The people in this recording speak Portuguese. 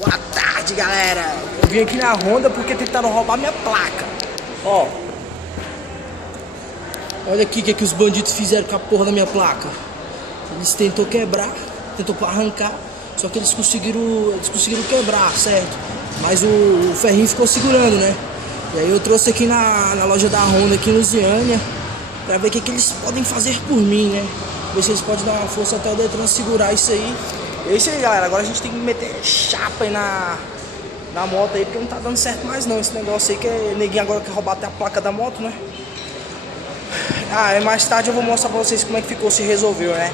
Boa tarde, galera. Eu vim aqui na Honda porque tentaram roubar minha placa. Ó, olha aqui o que os bandidos fizeram com a porra da minha placa. Eles tentou quebrar, tentou arrancar, só que eles conseguiram quebrar, certo? Mas o ferrinho ficou segurando, né? E aí eu trouxe aqui na loja da Honda aqui em Lusiânia pra ver o que eles podem fazer por mim, né? Ver se eles podem dar uma força até o Detran segurar isso aí. É isso aí, galera. Agora a gente tem que meter chapa aí na moto aí, porque não tá dando certo mais não esse negócio aí, que neguinho agora quer roubar até a placa da moto, né? Ah, e mais tarde eu vou mostrar pra vocês como é que ficou, se resolveu, né?